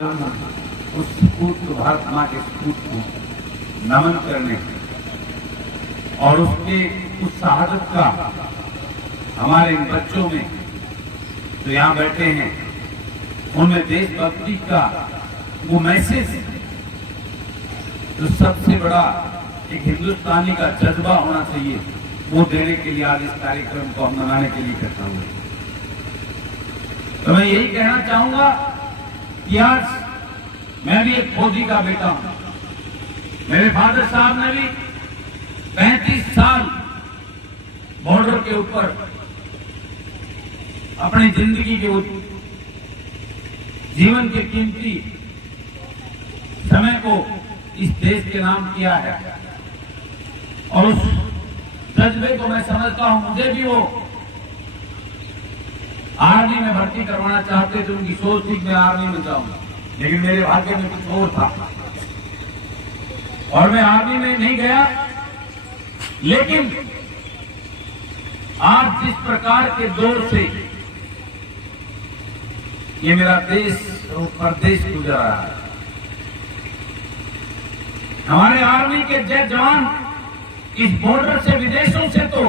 उस सपूत को, भारत माँ के सपूत को नमन करने और उसके उस शहादत का हमारे इन बच्चों में जो यहाँ बैठे हैं उनमें देशभक्ति का वो मैसेज जो सबसे बड़ा एक हिंदुस्तानी का जज्बा होना चाहिए वो देने के लिए आज इस कार्यक्रम को हम मनाने के लिए इकट्ठा हुए। तो मैं यही कहना चाहूंगा कि आज मैं भी एक फौजी का बेटा हूं। मेरे फादर साहब ने भी 35 साल बॉर्डर के ऊपर अपनी जिंदगी के जीवन के कीमती समय को इस देश के नाम किया है और उस जज्बे को मैं समझता हूं। मुझे भी वो आर्मी में भर्ती करवाना चाहते थे, उनकी सोच थी मैं आर्मी में जाऊंगा, लेकिन मेरे भाग्य में कुछ और था और मैं आर्मी में नहीं गया। लेकिन आज जिस प्रकार के दौर से ये मेरा देश और प्रदेश गुजर रहा है, हमारे आर्मी के जवान इस बॉर्डर से, विदेशों से तो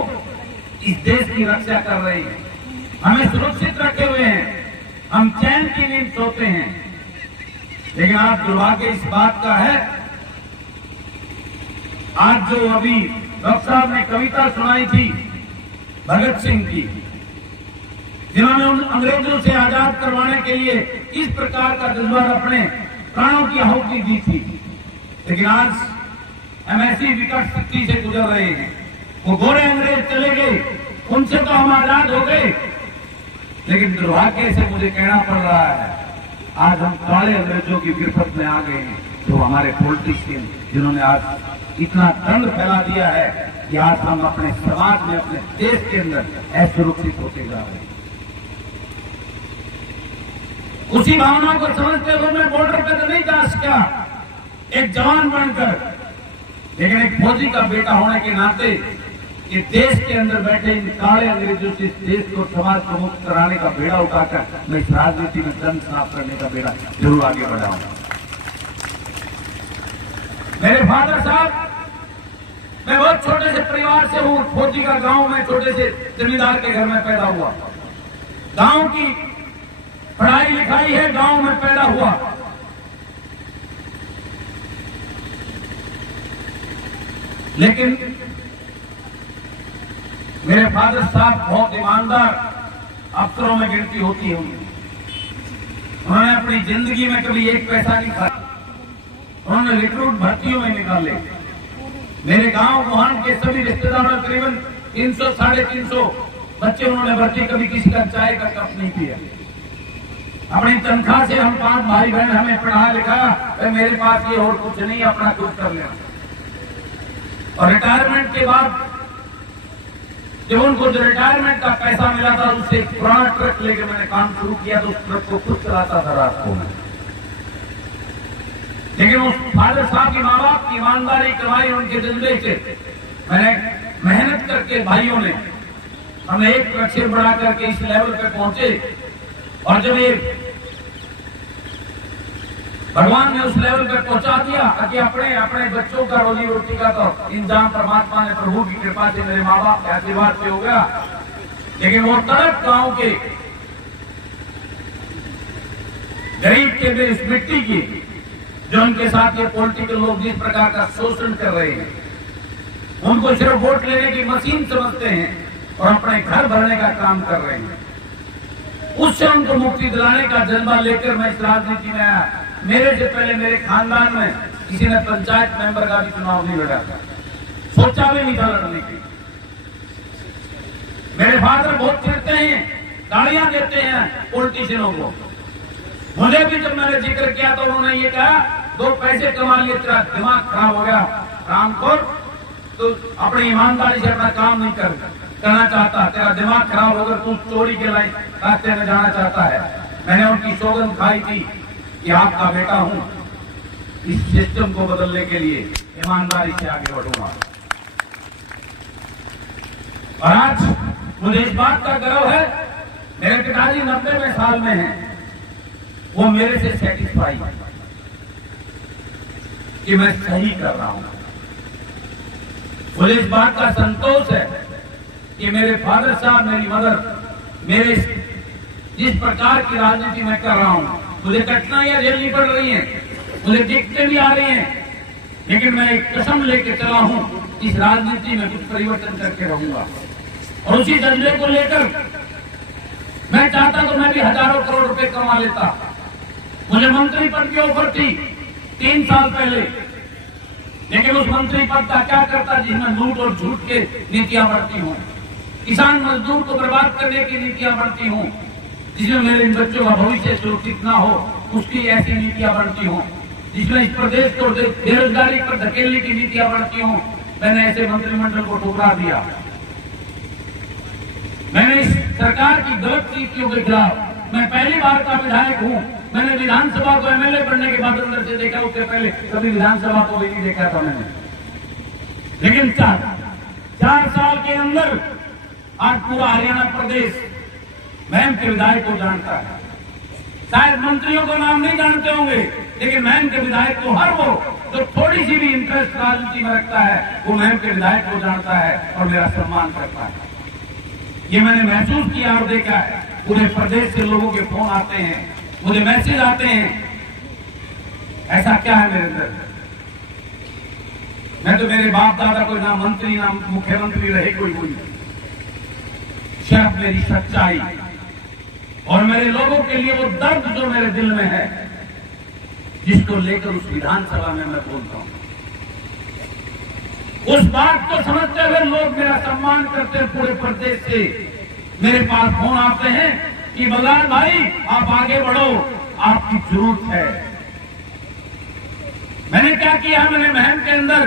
इस देश की रक्षा कर रहे हैं, हमें सुरक्षित रखे हुए हैं, हम चैन की नींद सोते हैं। लेकिन आज दुर्भाग्य इस बात का है, आज जो अभी डॉक्टर साहब ने कविता सुनाई थी भगत सिंह की, जिन्होंने उन अंग्रेजों से आजाद करवाने के लिए इस प्रकार का जज्बा अपने प्राणों की आहुति दी थी, लेकिन आज हम ऐसी विकट स्थिति से गुजर रहे हैं। वो गोरे अंग्रेज चले गए, उनसे तो हम आजाद हो गए, लेकिन दुर्भाग्य से मुझे कहना पड़ रहा है आज हम काले अंग्रेजों की गिरफ्त में आ गए हैं, जो हमारे पॉलिटिशियन जिन्होंने आज इतना दंड फैला दिया है कि आज हम अपने समाज में, अपने देश के अंदर असुरक्षित होते जा रहे हैं। उसी भावना को समझते हुए मैं बॉर्डर पर तो नहीं जा सका एक जवान बनकर, लेकिन एक फौजी का बेटा होने के नाते ये देश के अंदर बैठे इन काले अंग्रेजों से इस देश को, समाज को मुक्त कराने का बेड़ा उठाकर मैं इस राजनीति में दंड साफ करने का बेड़ा जरूर आगे बढ़ाऊंगा। मेरे फादर साहब, मैं बहुत छोटे से परिवार से हूं, फौजी का गांव में छोटे से जमींदार के घर में पैदा हुआ। गांव की पढ़ाई लिखाई है, गांव में पैदा हुआ। लेकिन मेरे फादर साहब बहुत ईमानदार अफसरों में गिनती होती होंगी। उन्होंने अपनी जिंदगी में कभी एक पैसा नहीं खाया, उन्होंने रिक्रूट भर्तियों में निकाले। मेरे गांव मोहन के सभी रिश्तेदारों करीबन 300 साढ़े 300 बच्चे उन्होंने भर्ती, कभी किसी का चाय का कप नहीं पिया। अपनी तनख्वाह से हम 5 भाई बहन हमें पढ़ा लिखाया, मेरे पास ये और कुछ नहीं, अपना कुछ कर लेना। और रिटायरमेंट के बाद जब उनको जो रिटायरमेंट का पैसा मिला था, उससे एक पुराना ट्रक लेकर मैंने काम शुरू किया, तो उस ट्रक को खुद चलाता था रात को मैं। लेकिन उस फादर साहब की, माँ बाप की ईमानदारी कमाई, उनके जज्बे से मैंने मेहनत करके भाइयों ने, हमने एक ट्रक से बढ़ा करके इस लेवल पे पहुंचे। और जब ये भगवान ने उस लेवल पे पहुंचा दिया कि अपने बच्चों का रोजी रोटी का तो इंतजाम परमात्मा ने, प्रभु की कृपा से, मेरे माँ बाप के आशीर्वाद से हो गया। लेकिन वो तरफ गांव के गरीब के लिए इस मिट्टी की, जो उनके साथ ये पॉलिटिकल लोग जिस प्रकार का शोषण कर रहे हैं, उनको सिर्फ वोट लेने की मशीन समझते हैं और अपने घर भरने का काम कर रहे हैं, उससे उनको मुक्ति दिलाने का जज्बा लेकर मैं इस राजनीति में आया। मेरे से पहले मेरे खानदान में किसी ने पंचायत मेंबर का भी चुनाव नहीं लड़ा था, सोचा भी नहीं था लड़ने की। मेरे फादर बहुत चिढ़ते हैं, गालियां देते हैं पॉलिटिशियनों को। मुझे भी जब मैंने जिक्र किया तो उन्होंने ये कहा, 2 पैसे कमा लिए, तेरा दिमाग खराब हो गया, काम कर, तो अपनी ईमानदारी से अपना काम नहीं करना चाहता, तेरा दिमाग खराब होकर तू चोरी के रास्ते में जाना चाहता है। मैंने उनकी सौगंध खाई थी कि आपका बेटा हूं, इस सिस्टम को बदलने के लिए ईमानदारी से आगे बढ़ूंगा। और आज मुझे इस बात का गर्व है, मेरे पिताजी 90वें साल में हैं, वो मेरे से सेटिस्फाई कि मैं सही कर रहा हूं। मुझे इस बात का संतोष है कि मेरे फादर साहब, मेरी मदर, मेरे जिस प्रकार की राजनीति मैं कर रहा हूं, मुझे कठिनाइयां झेलनी पड़ रही हैं, मुझे दिक्कतें भी आ रही हैं, लेकिन मैं एक कसम लेके चला हूं, इस राजनीति में कुछ परिवर्तन करके रहूंगा। और उसी जज्बे को लेकर मैं चाहता तो मैं भी हजारों करोड़ रुपए कमा लेता। मुझे मंत्री पद की ऑफर थी 3 साल पहले, लेकिन उस मंत्री पद का क्या करता जिसमें लूट और झूठ के नीतियां बढ़ती हों, किसान मजदूर को बर्बाद करने की नीतियां बढ़ती हों, जिसमें मेरे इन बच्चों का भविष्य सुरक्षित ना हो उसकी ऐसी नीतियां बढ़ती हों, जिसमें इस प्रदेश को बेरोजगारी पर धकेलने की नीतियां बढ़ती हों। मैंने ऐसे मंत्रिमंडल को ठुकरा दिया। मैंने इस सरकार की गलत नीतियों के खिलाफ, मैं पहली बार का विधायक हूं, मैंने विधानसभा को एमएलए बनने के बाद अंदर से देखा, उससे पहले कभी विधानसभा को भी नहीं देखा था मैंने। लेकिन 4 साल के अंदर आज पूरा हरियाणा प्रदेश महम के विधायक को जानता है। शायद मंत्रियों को नाम नहीं जानते होंगे, लेकिन महम के विधायक को हर वो जो थोड़ी सी भी इंटरेस्ट राजनीति में रखता है वो महम के विधायक को जानता है और मेरा सम्मान करता है। ये मैंने महसूस किया और देखा है। पूरे प्रदेश से लोगों के फोन आते हैं, मुझे मैसेज आते हैं, ऐसा क्या है मेरे अंदर। मैं तो मेरे बाप दादा कोई ना मंत्री ना मुख्यमंत्री रहे, कोई सिर्फ मेरी सच्चाई और मेरे लोगों के लिए वो दर्द जो मेरे दिल में है, जिसको लेकर उस विधानसभा में मैं बोलता हूं, उस बात को समझते हुए लोग मेरा सम्मान करते हैं। पूरे प्रदेश से मेरे पास फोन आते हैं कि बलराज भाई आप आगे बढ़ो, आपकी जरूरत है। मैंने क्या किया, मैंने महम के अंदर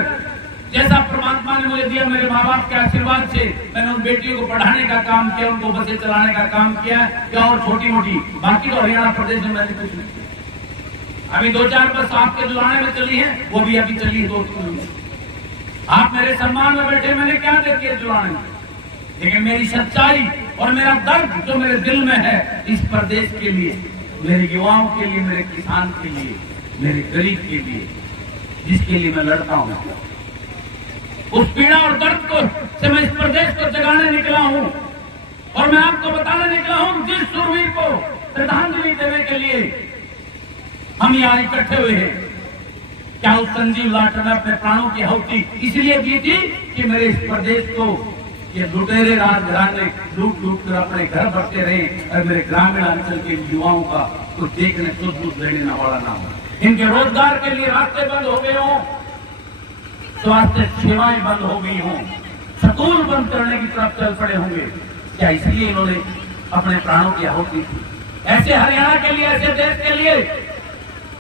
जैसा परमात्मा ने मुझे दिया, मेरे माँ बाप के आशीर्वाद से मैंने उन बेटियों को पढ़ाने का काम किया, उनको बसें चलाने का काम किया, या और छोटी मोटी, बाकी तो हरियाणा प्रदेश में मैंने कुछ नहीं किया। अभी 2-4 बस आपके जुलाने में चली है, वो भी अभी चली है 2-3 में। आप मेरे सम्मान में बैठे, मैंने क्या देखी है जुलाने में, लेकिन मेरी सच्चाई और मेरा दर्द जो मेरे दिल में है इस प्रदेश के लिए, मेरे युवाओं के लिए, मेरे किसान के लिए, मेरे गरीब के लिए, जिसके लिए मैं लड़ता हूं, उस पीड़ा और दर्द को से मैं इस प्रदेश को जगाने निकला हूं। और मैं आपको बताने निकला हूं, जिस सुरवीर को श्रद्धांजलि देने के लिए हम यहाँ इकट्ठे हुए हैं, क्या उस संजीव लाठर ने अपने प्राणों की आहुति इसलिए दी थी कि मेरे इस प्रदेश को ये लुटेरे राजघराने लूट लूट कर अपने घर भरते रहे और मेरे ग्रामीण अंचल के युवाओं का कुछ देखने सुध लेने वाला ना हो, इनके रोजगार के लिए रास्ते बंद हो गए हों, स्वास्थ्य सेवाएं बंद हो गई हों, स्कूल बंद करने की तरफ चल पड़े होंगे, क्या इसलिए इन्होंने अपने प्राणों की आहुति दी? ऐसे हरियाणा के लिए, ऐसे देश के लिए।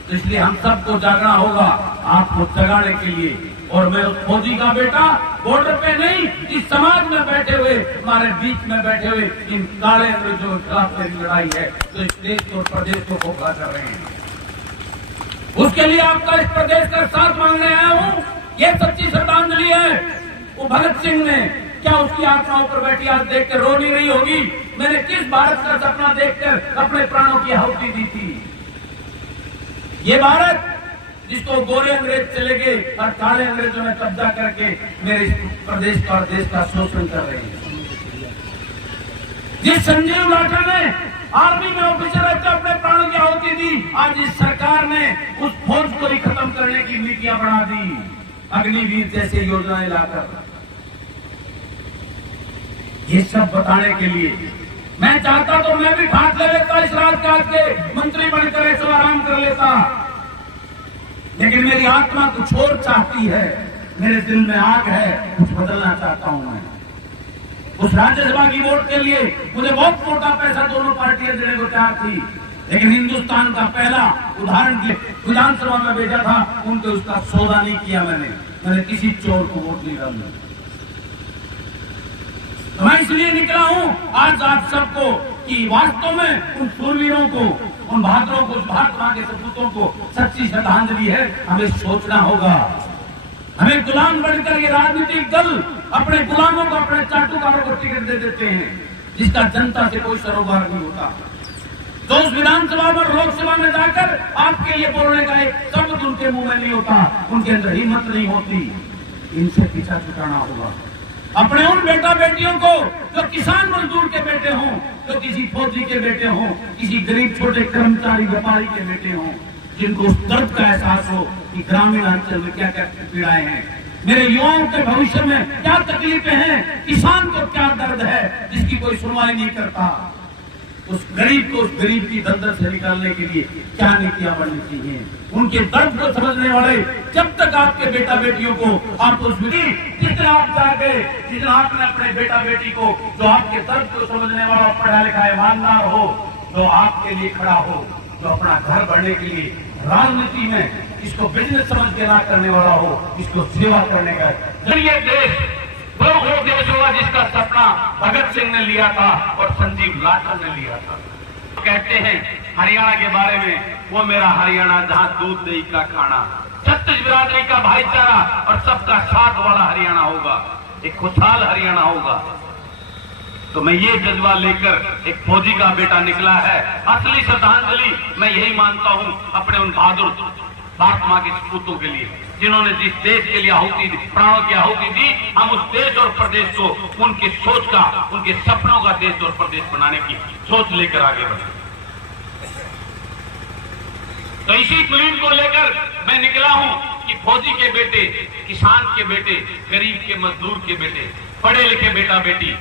तो इसलिए हम सबको जागना होगा, आपको जगाने के लिए। और मैं उस फौजी का बेटा बॉर्डर पे नहीं, इस समाज में बैठे हुए, हमारे बीच में बैठे हुए इन काले अंग्रेजों के खिलाफ मेरी लड़ाई है, तो इस देश और प्रदेश को धोखा कर रहे हैं। उसके लिए आपका इस प्रदेश का साथ मांगने आया हूं। ये सच्ची श्रद्धांजलि है। वो भगत सिंह ने क्या उसकी आत्माओं पर बैठी आज देख कर रो नहीं रही होगी? मैंने किस भारत का सपना देखकर अपने प्राणों की आहुति दी थी? ये भारत जिसको गोरे अंग्रेज चले गए और काले अंग्रेजों ने कब्जा करके मेरे प्रदेश का और देश का शोषण कर रहे हैं। जिस संजीव लाठर ने आर्मी में ऑफिसर रहते अपने प्राणों की आहुति दी, आज इस सरकार ने उस फौज को ही खत्म करने की नीतियां बना दी, अग्निवीर जैसे योजनाएं लाकर। ये सब बताने के लिए मैं चाहता तो मैं भी ठाट ले लेता, इस राजकाज के मंत्री बनकर ऐसा आराम कर लेता, लेकिन मेरी आत्मा कुछ और चाहती है, मेरे दिल में आग है, कुछ बदलना चाहता हूं मैं। उस राज्यसभा की वोट के लिए मुझे बहुत मोटा पैसा दोनों पार्टियां देने को तैयार थी, लेकिन हिंदुस्तान का पहला उदाहरण के विधानसभा में भेजा था, उनको उसका सौदा नहीं किया मैंने किसी चोर को वोट नहीं डाला। तो मैं इसलिए निकला हूं आज आप सबको कि वास्तव में उन शूरवीरों को, उन बहादुरों को, उस भारत मां के सपूतों को सच्ची श्रद्धांजलि है। हमें सोचना होगा, हमें गुलाम बनकर ये राजनीतिक दल अपने गुलामों को, अपने चाटुकारों को टिकट दे देते हैं, जिसका जनता से कोई सरोकार नहीं होता। तो उस विधानसभा और लोकसभा में जाकर आपके लिए बोलने का एक शब्द उनके मुंह में नहीं होता, उनके अंदर हिम्मत नहीं होती। इनसे पीछा छुटाना होगा। अपने उन बेटा बेटियों को जो किसान मजदूर के बेटे हों, जो किसी फौजी के बेटे हों, किसी गरीब छोटे कर्मचारी व्यापारी के बेटे हों, जिनको उस दर्द का एहसास हो कि ग्रामीण अंचल में क्या क्या पीड़ाएं हैं, मेरे युवाओं के भविष्य में क्या तकलीफें हैं, किसान को क्या दर्द है जिसकी कोई सुनवाई नहीं करता, उस गरीब की दलदल से निकालने के लिए क्या नीतियां बननी चाहिए, उनके दर्द को समझने वाले जब तक आपके बेटा बेटियों को आप उस जितना आप जागे, जितना आपने अपने बेटा बेटी को जो आपके दर्द को समझने वाला पढ़ा लिखा ईमानदार हो, जो आपके लिए खड़ा हो, जो अपना घर बढ़ने के लिए राजनीति में इसको बिजनेस समझ के ना करने वाला हो, इसको सेवा करने का ये देश वो देश होगा जिसका सपना भगत सिंह ने लिया था और संजीव लाटन ने लिया था। कहते हैं हरियाणा के बारे में, वो मेरा हरियाणा जहां दूध दही का खाना, छत्तीस बिरादरी का भाईचारा और सबका साथ वाला हरियाणा होगा, एक खुशहाल हरियाणा होगा। तो मैं ये जज्बा लेकर एक फौजी का बेटा निकला है। असली श्रद्धांजलि मैं यही मानता हूं अपने उन बहादुर भारत मां के सपूतों के लिए, जिन्होंने जिस देश के लिए आहुति दी, प्राणों की आहुति दी। हम उस देश और प्रदेश को उनकी सोच का, उनके सपनों का देश और प्रदेश बनाने की सोच लेकर आगे बढ़े। तो इसी मुहिम को लेकर मैं निकला हूं कि फौजी के बेटे, किसान के बेटे, गरीब के मजदूर के बेटे, पढ़े लिखे बेटा बेटी,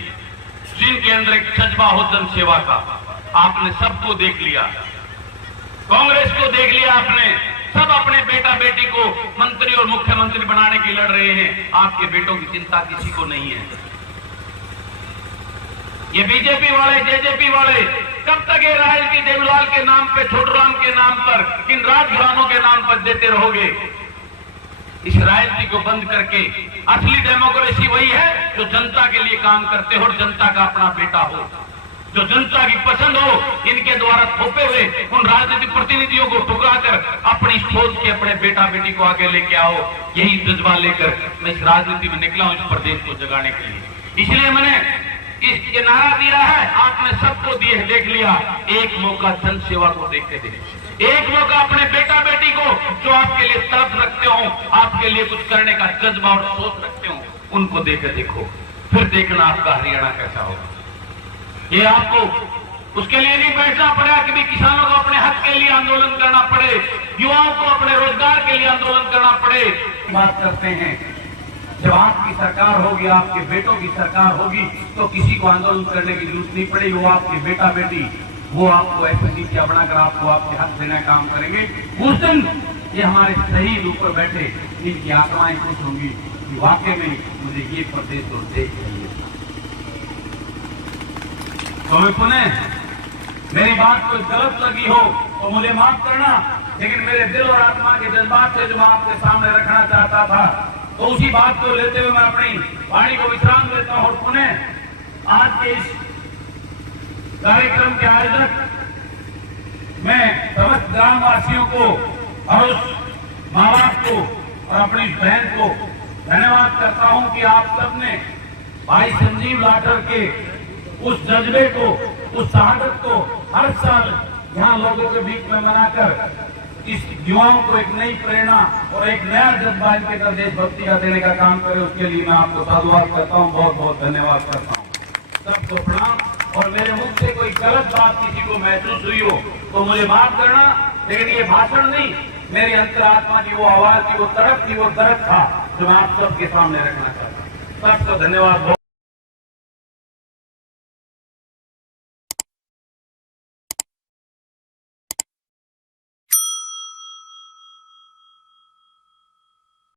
जिनके अंदर एक जज्बा हो जन सेवा का, आपने सबको देख लिया, कांग्रेस को देख लिया आपने, सब अपने बेटा बेटी को मंत्री और मुख्यमंत्री बनाने की लड़ रहे हैं। आपके बेटों की चिंता किसी को नहीं है। ये बीजेपी वाले, जेजेपी वाले कब तक ये राजनीति देवीलाल के नाम पे, छोटूराम के नाम पर, किन राजघरानों के नाम पर देते रहोगे? इस राजनीति को बंद करके असली डेमोक्रेसी वही है जो जनता के लिए काम करते हो और जनता का अपना बेटा हो, जो जनता की पसंद हो। इनके द्वारा थोपे हुए उन राजनीतिक प्रतिनिधियों को ठुकराकर अपनी सोच के अपने बेटा बेटी को आगे लेके आओ। यही जज्बा लेकर मैं इस राजनीति में निकला हूं, इस प्रदेश को जगाने के लिए। इसलिए मैंने ये नारा दिया है, आपने सबको दिए, देख लिया, एक मौका जन सेवा को देखते दे, एक मौका अपने बेटा बेटी को जो आपके लिए तड़प रखते हो, आपके लिए कुछ करने का जज्बा और सोच रखते हो, उनको देकर देखो, फिर देखना आपका हरियाणा कैसा होगा। ये आपको उसके लिए नहीं बैठना पड़ेगा कि भी किसानों को अपने हक के लिए आंदोलन करना पड़े, युवाओं को अपने रोजगार के लिए आंदोलन करना पड़े। बात करते हैं जब आपकी सरकार होगी, आपके बेटों की सरकार होगी, तो किसी को आंदोलन करने की जरूरत नहीं पड़ेगी। वो आपके बेटा बेटी, वो आपको ऐसी नीतियां बनाकर आपको आपके हक देने का काम करेंगे। उस दिन ये हमारे शहीद ऊपर बैठे, इनकी आत्माएं खुश होंगी कि वाकई में मुझे ये प्रदेश और देश चाहिए। तो मैं पुनः, मेरी बात कोई गलत लगी हो तो मुझे माफ करना, लेकिन मेरे दिल और आत्मा के जज्बात से जो मैं आपके सामने रखना चाहता था, तो उसी बात को लेते हुए मैं अपनी वाणी को विश्राम देता हूं। और पुनः आज के इस कार्यक्रम के आयोजक मैं समस्त ग्रामवासियों को और उस माँ बाप को और अपनी बहन को धन्यवाद करता हूं कि आप सबने भाई संजीव लाटर के उस जज्बे को, उस शहादत को हर साल यहाँ लोगों के बीच में मनाकर इस युवाओं को एक नई प्रेरणा और एक नया जज्बा इनके अंदर देशभक्ति का देने का काम करे। उसके लिए मैं आपको साधुवाद करता हूँ, बहुत बहुत धन्यवाद करता हूँ। सबको प्रणाम। और मेरे मुख से कोई गलत बात किसी को महसूस हुई हो तो मुझे माफ करना, लेकिन ये भाषण नहीं, मेरी अंतरात्मा की वो आवाज थी, वो तड़प थी, वो दर्द था जो मैं आप सबके सामने रखना चाहता हूँ। सबको धन्यवाद।